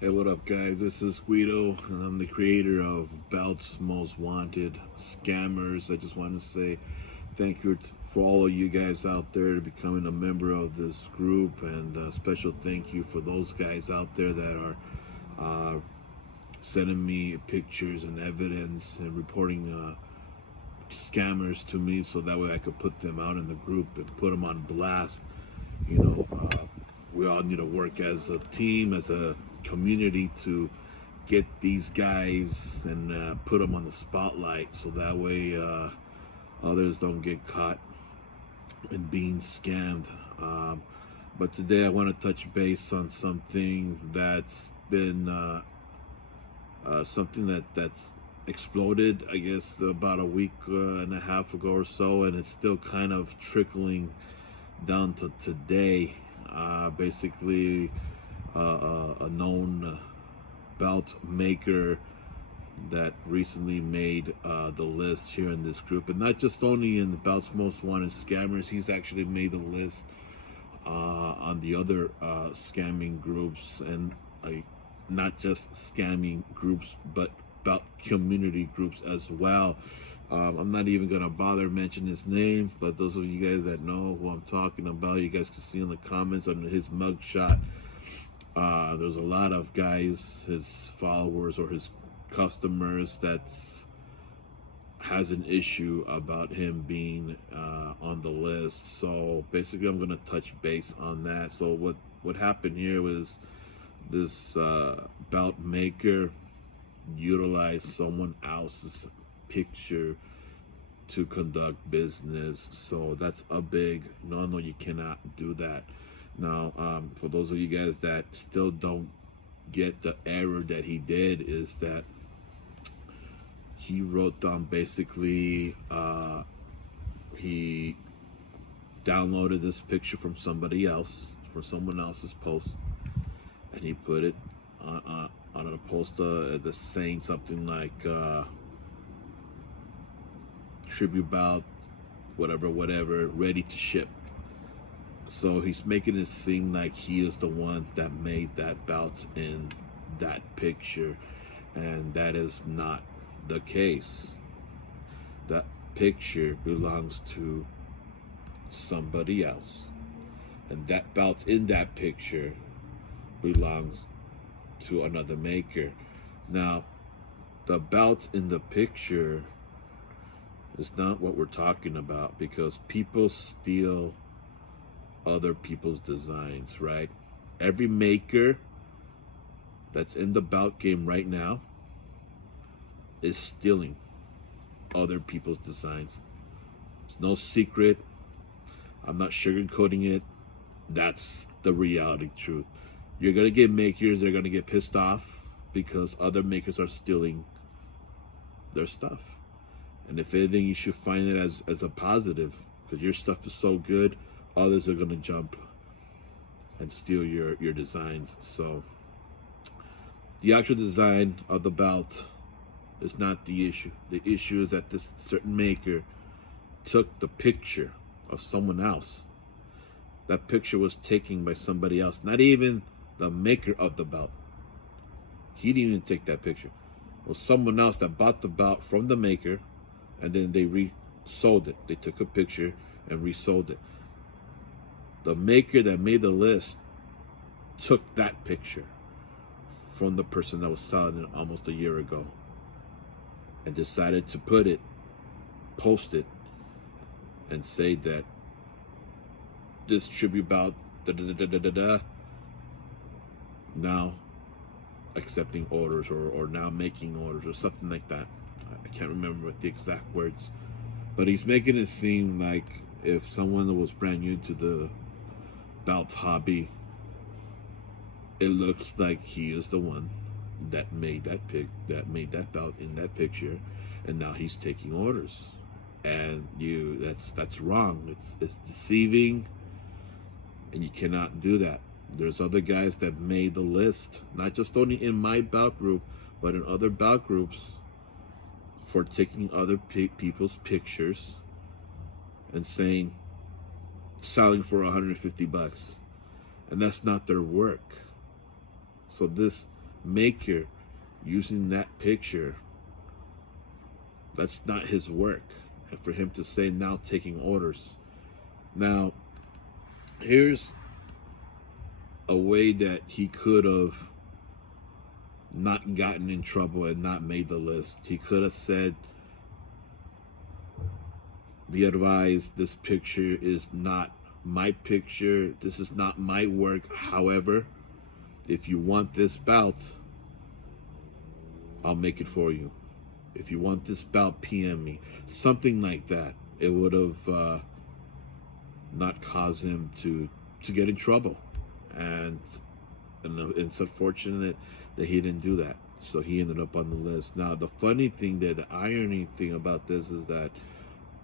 Hey, what up, guys? This is Guido, and I'm the creator of Bout's Most Wanted Scammers. I just want to say thank you for all of you guys out there becoming a member of this group, and a special thank you for those guys out there that are sending me pictures and evidence and reporting scammers to me, so that way I could put them out in the group and put them on blast. You know, we all need to work as a team, as a community to get these guys and put them on the spotlight, so that way others don't get caught in being scammed. But today I want to touch base on something that's been something that's exploded, I guess, about a week and a half ago or so, and it's still kind of trickling down to today. Basically, a known belt maker that recently made the list here in this group, and not just only in the Belt's Most Wanted Scammers. He's actually made the list on the other scamming groups, and not just scamming groups, but about community groups as well. I'm not even gonna bother mention his name, but those of you guys that know who I'm talking about, you guys can see in the comments under his mugshot. There's a lot of guys, his followers or his customers, that's has an issue about him being on the list. So basically, I'm gonna touch base on that. So what happened here was this belt maker utilized someone else's picture to conduct business. So that's a big no. You cannot do that. Now, for those of you guys that still don't get the error that he did, is that he wrote down basically he downloaded this picture from somebody else, for someone else's post, and he put it on a poster that's saying something like tribute bout, whatever, ready to ship. So he's making it seem like he is the one that made that bout in that picture, and that is not the case. That picture belongs to somebody else, and that bout in that picture belongs to another maker. Now, the bout in the picture is not what we're talking about, because people steal other people's designs, right? Every maker that's in the bout game right now is stealing other people's designs. It's no secret. I'm not sugarcoating it. That's the reality truth. You're gonna get makers, they're gonna get pissed off because other makers are stealing their stuff. And if anything, you should find it as a positive, because your stuff is so good, others are gonna jump and steal your designs. So the actual design of the belt is not the issue. The issue is that this certain maker took the picture of someone else. That picture was taken by somebody else, not even the maker of the belt. He didn't even take that picture. It was someone else that bought the belt from the maker, and then they resold it. They took a picture and resold it. The maker that made the list took that picture from the person that was selling it almost a year ago, and decided to post it, and say that this tribute bout now accepting orders, or now making orders, or something like that. I can't remember what the exact words, but he's making it seem like if someone was brand new to the belt hobby, it looks like he is the one that made that belt in that picture, and now he's taking orders. And that's wrong. It's deceiving, and you cannot do that. There's other guys that made the list, not just only in my bout group, but in other bout groups, for taking other people's pictures and saying selling for 150 bucks, and that's not their work. So this maker using that picture, that's not his work. And for him to say now taking orders. Now, here's a way that he could have not gotten in trouble and not made the list. He could have said, be advised, this picture is not my picture. This is not my work. However, if you want this bout, I'll make it for you. If you want this bout, PM me. Something like that. It would have not caused him to get in trouble. And it's unfortunate that he didn't do that. So he ended up on the list. Now, the funny thing there, the irony thing about this is that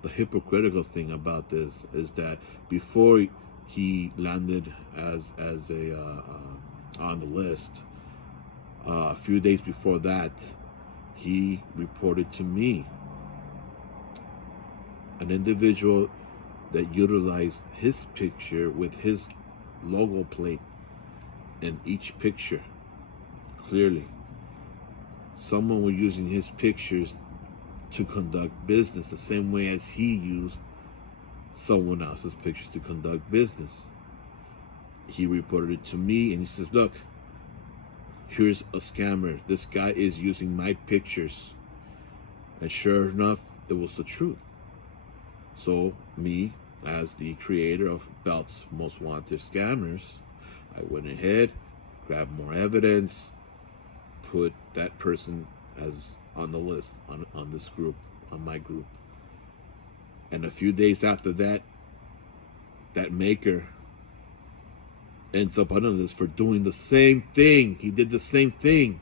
the hypocritical thing about this is that before he landed as a on the list, a few days before that, he reported to me an individual that utilized his picture with his logo plate in each picture. Clearly, someone was using his pictures to conduct business the same way as he used someone else's pictures to conduct business. He reported it to me and he says, look, here's a scammer. This guy is using my pictures. And sure enough, it was the truth. So me, as the creator of Belt's Most Wanted Scammers, I went ahead, grabbed more evidence, put that person as on the list, on this group, on my group. And a few days after that, that maker ends up on the list for doing the same thing. He did the same thing.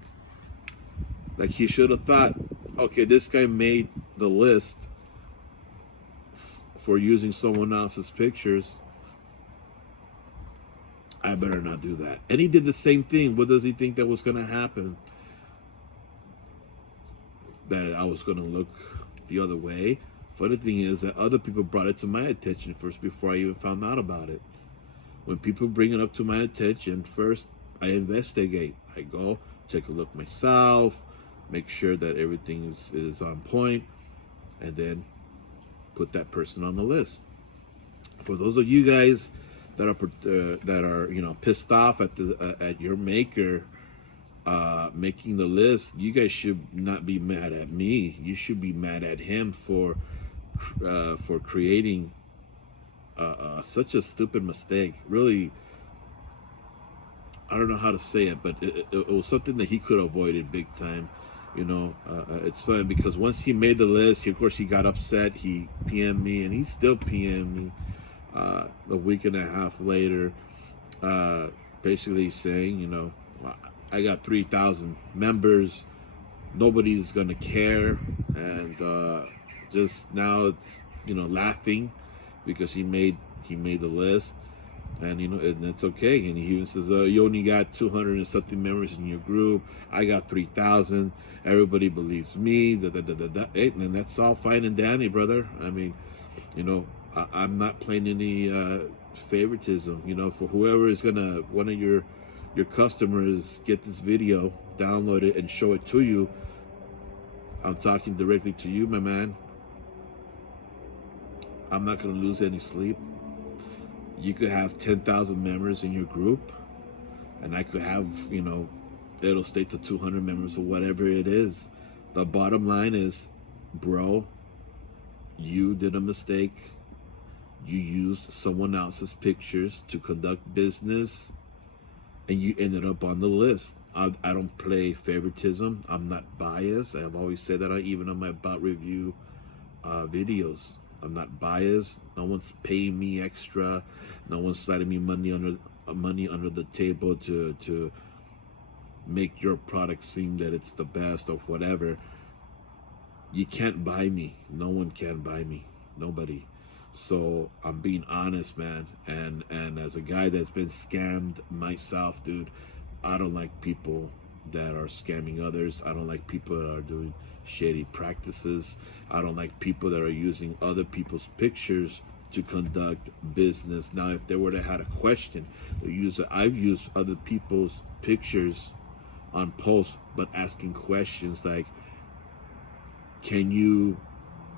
Like, he should have thought, okay, this guy made the list for using someone else's pictures. I better not do that. And he did the same thing. What does he think that was going to happen? That I was going to look the other way? Funny thing is that other people brought it to my attention first before I even found out about it. When people bring it up to my attention, first I investigate. I go take a look myself, make sure that everything is on point, and then put that person on the list. For those of you guys that are pissed off at your maker making the list, you guys should not be mad at me. You should be mad at him for creating such a stupid mistake. Really, I don't know how to say it, but it was something that he could have avoided big time. It's funny because once he made the list, of course he got upset. He PM'd me, and he still PM'd me a week and a half later, basically saying, I got 3,000 members. Nobody's gonna care, and just now it's laughing because he made the list, and and it's okay. And he even says, you only got 200 and something members in your group. I got 3,000. Everybody believes me. And that's all fine and dandy, brother. I mean, I'm not playing any favoritism. For whoever is gonna, one of your customers, get this video, download it, and show it to you. I'm talking directly to you, my man. I'm not gonna lose any sleep. You could have 10,000 members in your group, and I could have, it'll state to 200 members or whatever it is. The bottom line is, bro, you did a mistake. You used someone else's pictures to conduct business, and you ended up on the list. I don't play favoritism. I'm not biased. I've always said that, even on my About review videos. I'm not biased. No one's paying me extra. No one's sliding me money under the table to make your product seem that it's the best or whatever. You can't buy me. No one can buy me. Nobody. So I'm being honest, man. And as a guy that's been scammed myself, dude, I don't like people that are scamming others. I don't like people that are doing shady practices. I don't like people that are using other people's pictures to conduct business. Now, if they were to have a question, I've used other people's pictures on posts, but asking questions like, can you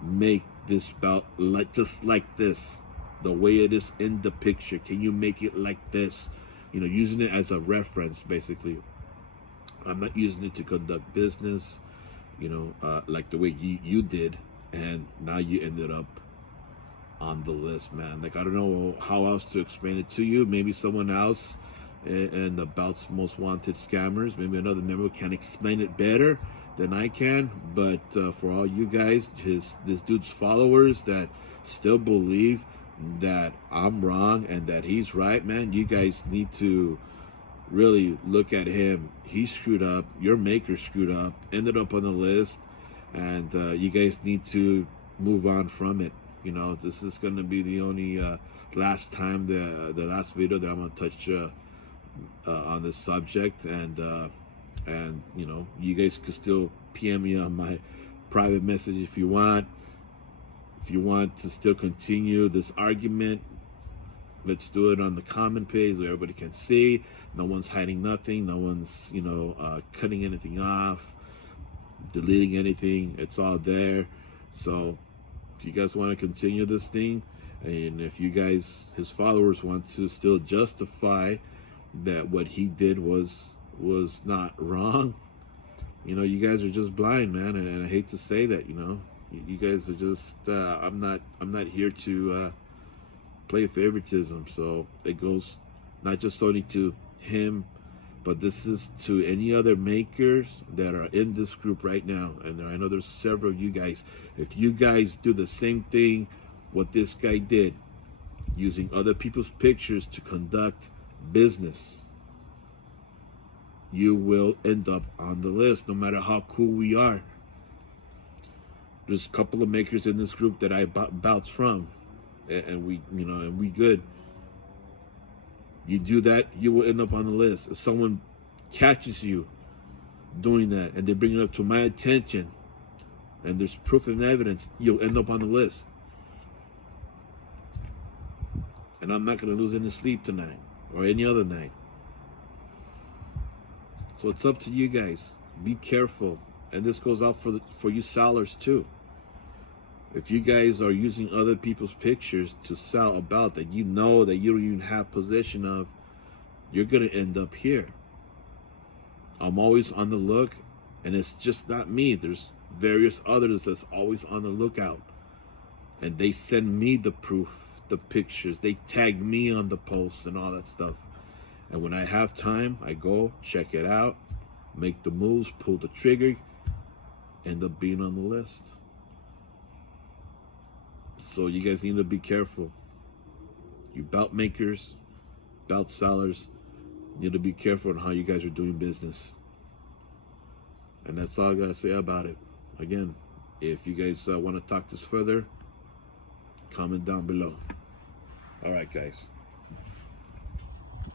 make this belt like just like this, the way it is in the picture? Can you make it like this? You know, using it as a reference, basically. I'm not using it to conduct business, you know, like the way you did, and now you ended up on the list, man. Like, I don't know how else to explain it to you. Maybe someone else in the Bout's Most Wanted Scammers, maybe another member can explain it better than I can. But for all you guys, this dude's followers that still believe that I'm wrong and that he's right, man, you guys need to really look at him. He screwed up. Your maker screwed up, ended up on the list, and you guys need to move on from it. You know, this is going to be the only last time, the last video that I'm going to touch on this subject, and you know, you guys could still PM me on my private message if you want. If you want to still continue this argument, let's do it on the comment page where everybody can see. No one's hiding nothing. No one's, you know, cutting anything off, deleting anything. It's all there. So if you guys want to continue this thing, and if you guys, his followers, want to still justify that what he did was not wrong, you know, you guys are just blind, man. And I hate to say that, you know, you guys are just I'm not here to play favoritism. So it goes not just only to him, but this is to any other makers that are in this group right now. And I know there's several of you guys. If you guys do the same thing what this guy did, using other people's pictures to conduct business, you will end up on the list, no matter how cool we are. There's a couple of makers in this group that I bounce from, and we, you know, and we good. You do that, you will end up on the list. If someone catches you doing that and they bring it up to my attention and there's proof and evidence, you'll end up on the list. And I'm not going to lose any sleep tonight or any other night. So it's up to you guys. Be careful. And this goes out for you sellers too. If you guys are using other people's pictures to sell about that you know that you don't even have possession of, you're going to end up here. I'm always on the look, and it's just not me. There's various others that's always on the lookout. And they send me the proof, the pictures. They tag me on the posts and all that stuff. And when I have time, I go check it out, make the moves, pull the trigger, end up being on the list. So you guys need to be careful. You belt makers, belt sellers, need to be careful on how you guys are doing business. And that's all I gotta say about it. Again, if you guys want to talk this further, comment down below. All right, guys.